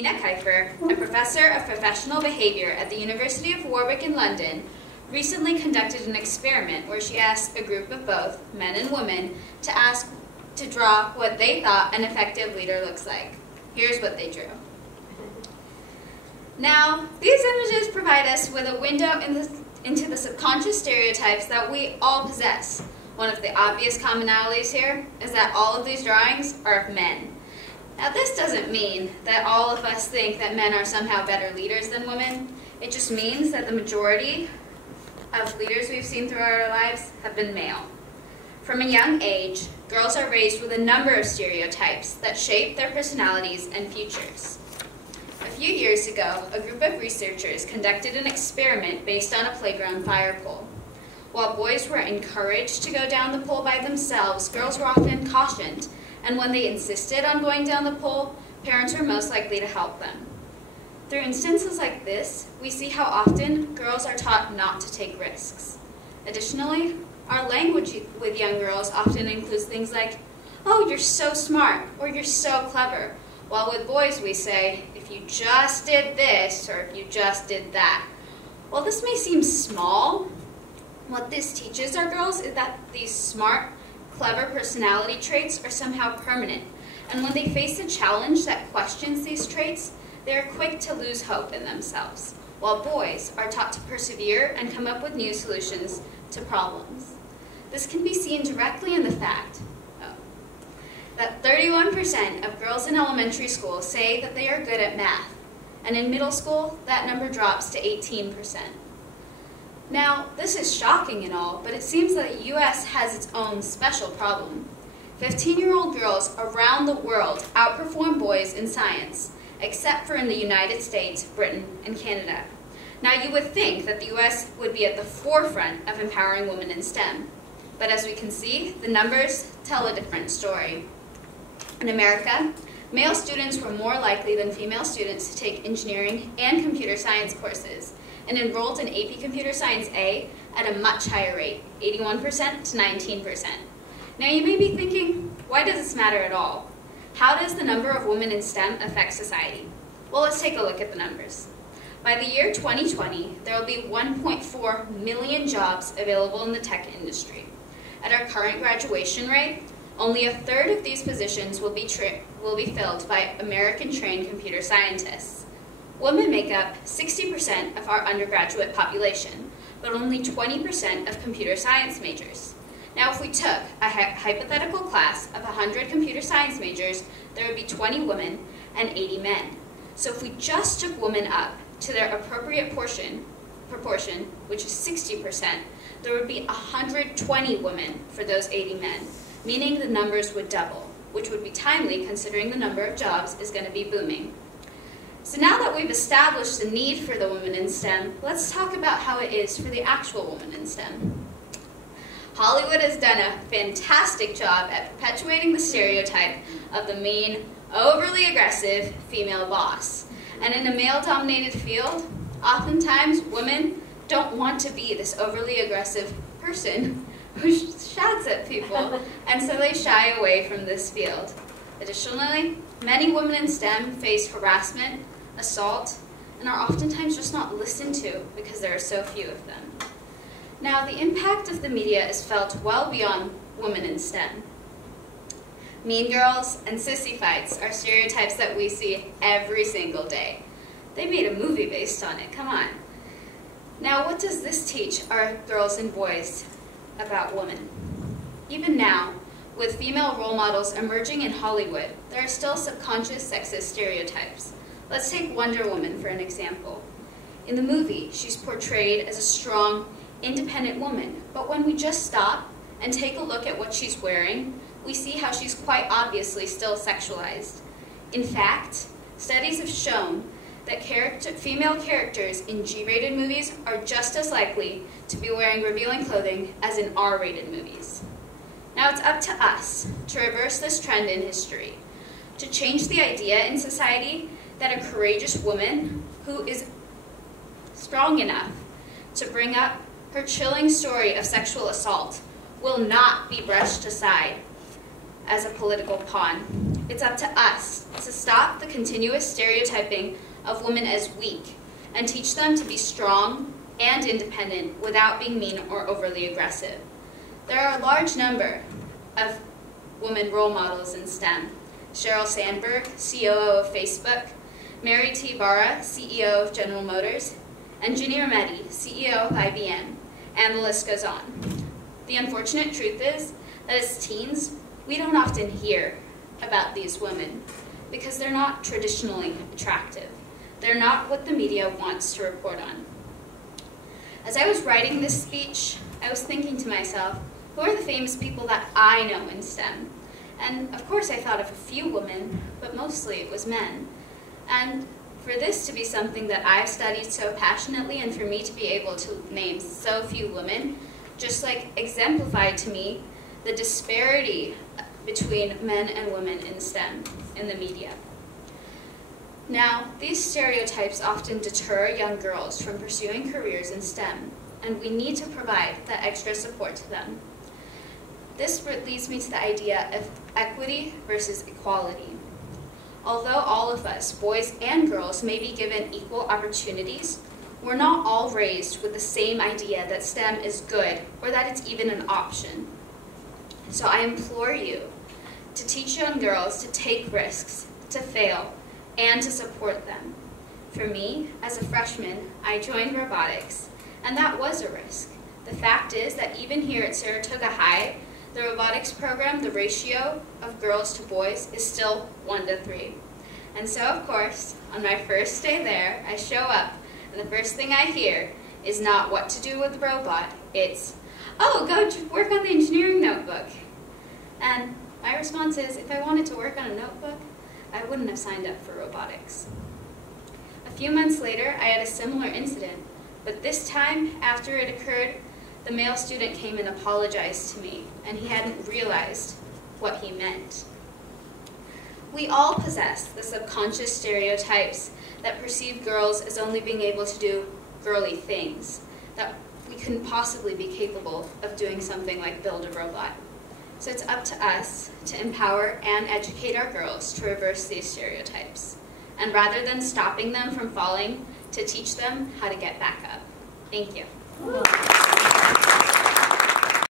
Minocha, a professor of professional behavior at the University of Warwick in London, recently conducted an experiment where she asked a group of both men and women to draw what they thought an effective leader looks like. Here's what they drew. Now, these images provide us with a window into the subconscious stereotypes that we all possess. One of the obvious commonalities here is that all of these drawings are of men. Now, this doesn't mean that all of us think that men are somehow better leaders than women. It just means that the majority of leaders we've seen throughout our lives have been male. From a young age, girls are raised with a number of stereotypes that shape their personalities and futures. A few years ago, a group of researchers conducted an experiment based on a playground fire pole. While boys were encouraged to go down the pole by themselves, girls were often cautioned, and when they insisted on going down the pole, parents were most likely to help them. Through instances like this, we see how often girls are taught not to take risks. Additionally, our language with young girls often includes things like, "Oh, you're so smart," or "You're so clever," while with boys we say, "If you just did this," or "If you just did that." While this may seem small, what this teaches our girls is that these smart, clever personality traits are somehow permanent, and when they face a challenge that questions these traits, they are quick to lose hope in themselves, while boys are taught to persevere and come up with new solutions to problems. This can be seen directly in the fact that 31% of girls in elementary school say that they are good at math, and in middle school, that number drops to 18%. Now, this is shocking and all, but it seems that the U.S. has its own special problem. 15-year-old girls around the world outperform boys in science, except for in the United States, Britain, and Canada. Now, you would think that the U.S. would be at the forefront of empowering women in STEM, but as we can see, the numbers tell a different story. In America, male students were more likely than female students to take engineering and computer science courses, and enrolled in AP Computer Science A at a much higher rate, 81% to 19%. Now you may be thinking, why does this matter at all? How does the number of women in STEM affect society? Well, let's take a look at the numbers. By the year 2020, there will be 1.4 million jobs available in the tech industry. At our current graduation rate, only a third of these positions will be filled by American-trained computer scientists. Women make up 60% of our undergraduate population, but only 20% of computer science majors. Now, if we took a hypothetical class of 100 computer science majors, there would be 20 women and 80 men. So if we just took women up to their appropriate proportion, which is 60%, there would be 120 women for those 80 men, meaning the numbers would double, which would be timely considering the number of jobs is going to be booming. So now that we've established the need for the women in STEM, let's talk about how it is for the actual woman in STEM. Hollywood has done a fantastic job at perpetuating the stereotype of the mean, overly aggressive female boss. And in a male-dominated field, oftentimes women don't want to be this overly aggressive person who shouts at people, and so they shy away from this field. Additionally, many women in STEM face harassment, assault, and are oftentimes just not listened to because there are so few of them. Now, the impact of the media is felt well beyond women in STEM. Mean girls and sissy fights are stereotypes that we see every single day. They made a movie based on it, come on. Now, what does this teach our girls and boys about women? Even now, with female role models emerging in Hollywood, there are still subconscious sexist stereotypes. Let's take Wonder Woman for an example. In the movie, she's portrayed as a strong, independent woman, but when we just stop and take a look at what she's wearing, we see how she's quite obviously still sexualized. In fact, studies have shown that female characters in G-rated movies are just as likely to be wearing revealing clothing as in R-rated movies. Now it's up to us to reverse this trend in history, to change the idea in society that a courageous woman who is strong enough to bring up her chilling story of sexual assault will not be brushed aside as a political pawn. It's up to us to stop the continuous stereotyping of women as weak and teach them to be strong and independent without being mean or overly aggressive. There are a large number of women role models in STEM. Sheryl Sandberg, COO of Facebook, Mary T. Barra, CEO of General Motors, and Ginny Rometty, CEO of IBM, and the list goes on. The unfortunate truth is that as teens, we don't often hear about these women because they're not traditionally attractive. They're not what the media wants to report on. As I was writing this speech, I was thinking to myself, who are the famous people that I know in STEM? And of course I thought of a few women, but mostly it was men. And for this to be something that I've studied so passionately and for me to be able to name so few women, just like exemplified to me the disparity between men and women in STEM in the media. Now, these stereotypes often deter young girls from pursuing careers in STEM, and we need to provide that extra support to them. This leads me to the idea of equity versus equality. Although all of us, boys and girls, may be given equal opportunities, we're not all raised with the same idea that STEM is good or that it's even an option. So I implore you to teach young girls to take risks, to fail, and to support them. For me, as a freshman, I joined robotics, and that was a risk. The fact is that even here at Saratoga High, the robotics program, the ratio of girls to boys is still 1:3. And so, of course, on my first day there, I show up, and the first thing I hear is not what to do with the robot, it's, oh, go work on the engineering notebook. And my response is, if I wanted to work on a notebook, I wouldn't have signed up for robotics. A few months later, I had a similar incident, but this time, after it occurred, the male student came and apologized to me, and he hadn't realized what he meant. We all possess the subconscious stereotypes that perceive girls as only being able to do girly things, that we couldn't possibly be capable of doing something like build a robot. So it's up to us to empower and educate our girls to reverse these stereotypes, and rather than stopping them from falling, to teach them how to get back up. Thank you.